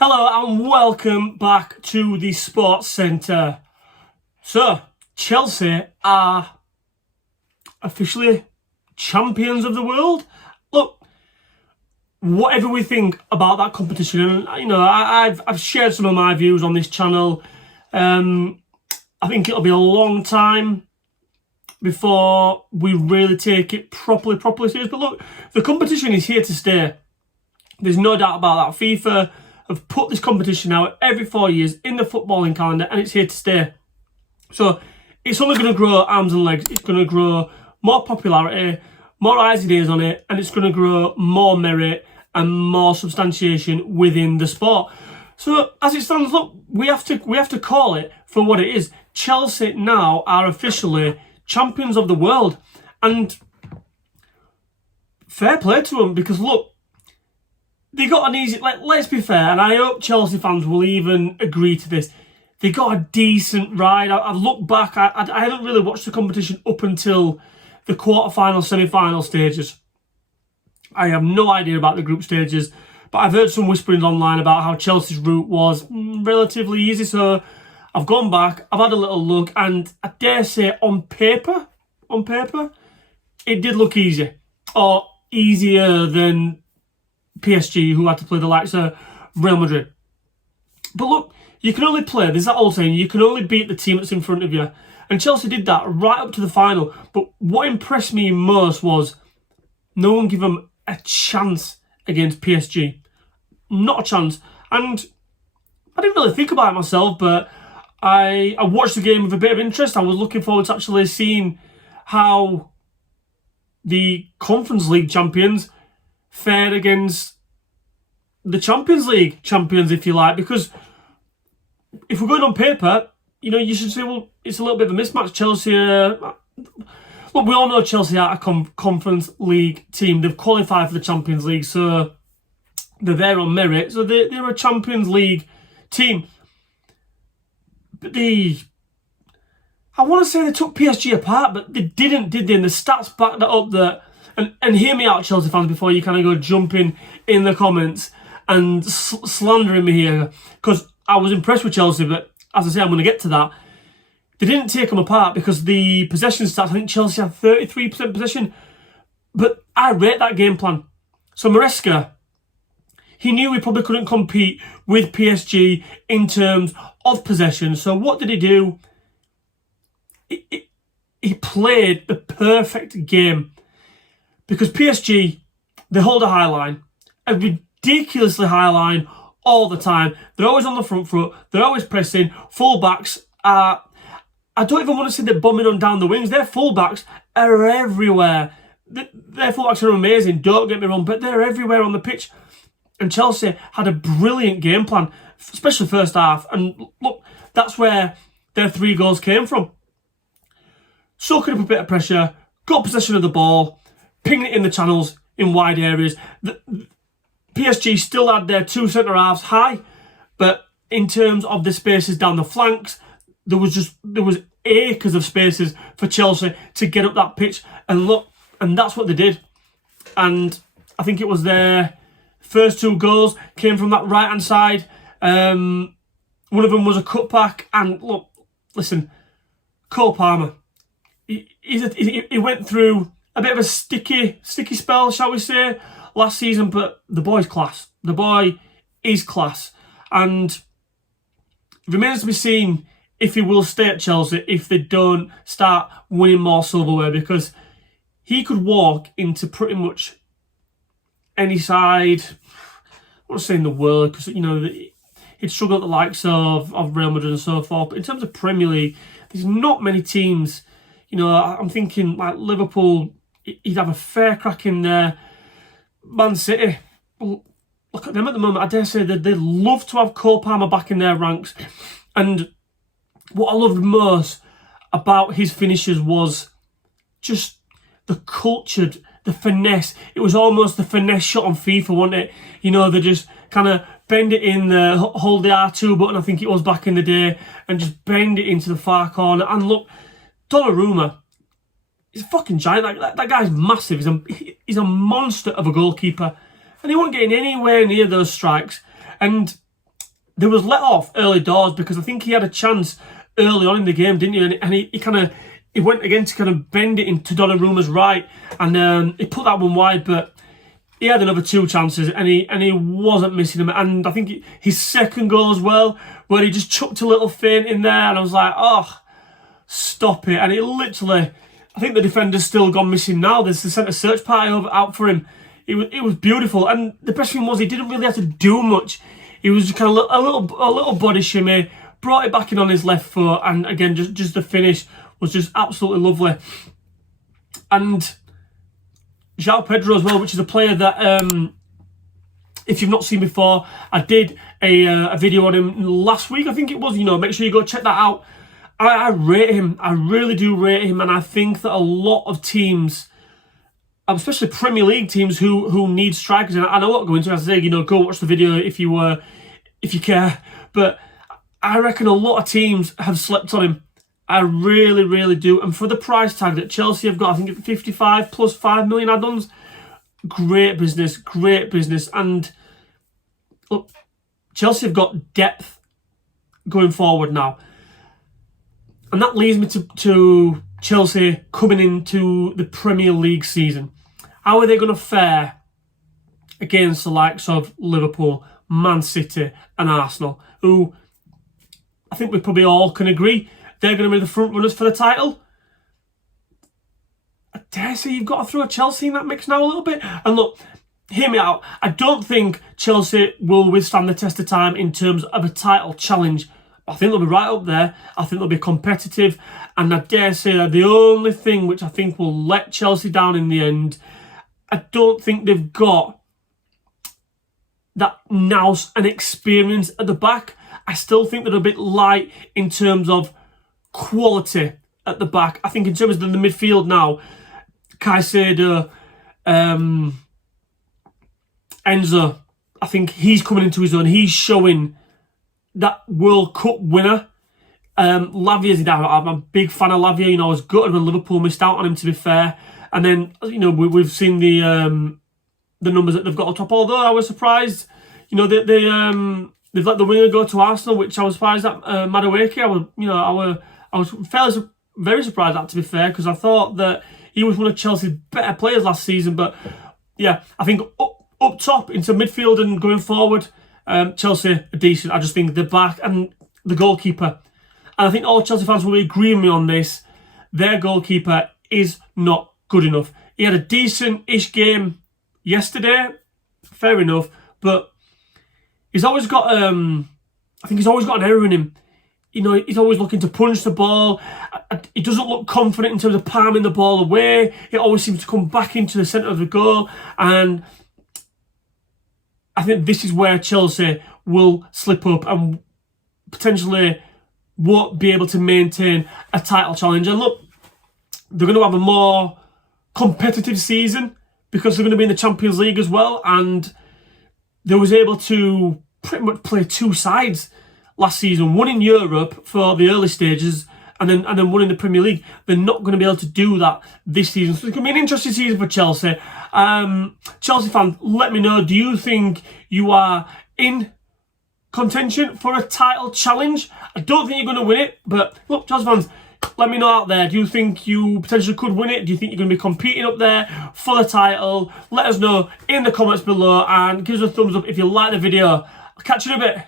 Hello and welcome back to the Sports Centre. So, Chelsea are officially champions of the world. Look, whatever we think about that competition, and I've shared some of my views on this channel. I think it'll be a long time before we really take it properly serious. But look, the competition is here to stay. There's no doubt about that. FIFA have put this competition out every 4 years in the footballing calendar, and it's here to stay. So it's only going to grow arms and legs. It's going to grow more popularity, more eyes and ears on it, and it's going to grow more merit and more substantiation within the sport. So as it stands, look, we have to call it for what it is. Chelsea now are officially champions of the world, and fair play to them, because look, they got an easy, let's be fair, and I hope Chelsea fans will even agree to this. They got a decent ride. I've looked back, I hadn't really watched the competition up until the quarter-final, semi-final stages. I have no idea about the group stages, but I've heard some whisperings online about how Chelsea's route was relatively easy, so I've gone back, I've had a little look, and I dare say on paper, it did look easy, or easier than PSG, who had to play the likes of Real Madrid. But look, you can only play, there's that old saying, you can only beat the team that's in front of you. And Chelsea did that right up to the final. But what impressed me most was no one gave them a chance against PSG. Not a chance. And I didn't really think about it myself, but I watched the game with a bit of interest. I was looking forward to actually seeing how the Conference League champions fared against the Champions League champions, if you like, because if we're going on paper, you should say, well, it's a little bit of a mismatch. Chelsea, look, we all know Chelsea are a Conference League team. They've qualified for the Champions League, so they're there on merit. So they're a Champions League team. But I want to say they took PSG apart, but they didn't, did they? And the stats back that up. That and hear me out, Chelsea fans, before you kind of go jumping in the comments and slandering me here, because I was impressed with Chelsea, but as I say, I'm going to get to that. They didn't take them apart because the possession stats, I think Chelsea had 33% possession, but I rate that game plan. So Maresca, he knew he probably couldn't compete with PSG in terms of possession. So what did he do? He played the perfect game, because PSG, they hold a high line, a ridiculously high line all the time. They're always on the front foot. They're always pressing. Fullbacks are, I don't even want to say they're bombing on down the wings. Their fullbacks are everywhere. Their fullbacks are amazing, don't get me wrong, but they're everywhere on the pitch. And Chelsea had a brilliant game plan, especially first half. And look, that's where their 3 goals came from. Soaking up a bit of pressure, got possession of the ball, pinging it in the channels in wide areas. PSG still had their 2 centre-halves high, but in terms of the spaces down the flanks, there was acres of spaces for Chelsea to get up that pitch. And look, and that's what they did. And I think it was their first 2 goals came from that right-hand side. One of them was a cutback. And look, listen, Cole Palmer, he went through a bit of a sticky spell, shall we say, last season, but the boy's class. The boy is class. And it remains to be seen if he will stay at Chelsea if they don't start winning more silverware, because he could walk into pretty much any side, I want to say in the world, because, he'd struggle at the likes of Real Madrid and so forth. But in terms of Premier League, there's not many teams. I'm thinking like Liverpool, he'd have a fair crack in there. Man City, look at them at the moment. I dare say that they'd love to have Cole Palmer back in their ranks. And what I loved most about his finishes was just the cultured, the finesse. It was almost the finesse shot on FIFA, wasn't it? They just kind of bend it in there, hold the R2 button, I think it was back in the day, and just bend it into the far corner. And look, Donnarumma, he's a fucking giant. That guy's massive. He's a monster of a goalkeeper. And he wasn't getting anywhere near those strikes. And there was let off early doors because I think he had a chance early on in the game, didn't he? And he went again to kind of bend it into Donnarumma's right, and he put that one wide, but he had another 2 chances, and he wasn't missing them. And I think his second goal as well, where he just chucked a little feint in there, and I was like, oh, stop it. And it literally, I think the defender's still gone missing now. There's the centre search party out for him. It was beautiful, and the best thing was he didn't really have to do much. He was just kind of a little body shimmy, brought it back in on his left foot, and again, just the finish was just absolutely lovely. And João Pedro as well, which is a player that, if you've not seen before, I did a video on him last week, I think it was. Make sure you go check that out. I rate him. I really do rate him, and I think that a lot of teams, especially Premier League teams who need strikers, and I won't go into it, as I say, go watch the video if you care. But I reckon a lot of teams have slept on him. I really, really do. And for the price tag that Chelsea have got, I think it's 55 plus 5 million add-ons. Great business, great business. And look, Chelsea have got depth going forward now. And that leads me to Chelsea coming into the Premier League season. How are they going to fare against the likes of Liverpool, Man City and Arsenal, who I think we probably all can agree they're going to be the front runners for the title? I dare say you've got to throw Chelsea in that mix now a little bit. And look, hear me out. I don't think Chelsea will withstand the test of time in terms of a title challenge. I think they'll be right up there. I think they'll be competitive. And I dare say that the only thing which I think will let Chelsea down in the end, I don't think they've got that nous and experience at the back. I still think they're a bit light in terms of quality at the back. I think in terms of the midfield now, Caicedo, Enzo, I think he's coming into his own. He's showing that World Cup winner. Lavia's, I'm a big fan of Lavia. I was gutted when Liverpool missed out on him, to be fair. And then, we've seen the numbers that they've got on top. Although I was surprised, they've let the winger go to Arsenal, which I was surprised at. Madueke, I was very surprised at, to be fair, because I thought that he was one of Chelsea's better players last season. But yeah, I think up top into midfield and going forward, Chelsea are decent. I just think the back and the goalkeeper, and I think all Chelsea fans will be agreeing with me on this, their goalkeeper is not good enough. He had a decent-ish game yesterday, fair enough, but he's always got, I think he's always got an error in him. He's always looking to punch the ball. He doesn't look confident in terms of palming the ball away. It always seems to come back into the centre of the goal. And I think this is where Chelsea will slip up and potentially won't be able to maintain a title challenge. And look, they're going to have a more competitive season because they're going to be in the Champions League as well. And they was able to pretty much play 2 sides last season, one in Europe for the early stages, and then one in the Premier League. They're not going to be able to do that this season. So it's going to be an interesting season for Chelsea. Chelsea fans, let me know, do you think you are in contention for a title challenge? I don't think you're going to win it, but look, Chelsea fans, let me know out there. Do you think you potentially could win it? Do you think you're going to be competing up there for the title? Let us know in the comments below and give us a thumbs up if you like the video. I'll catch you in a bit.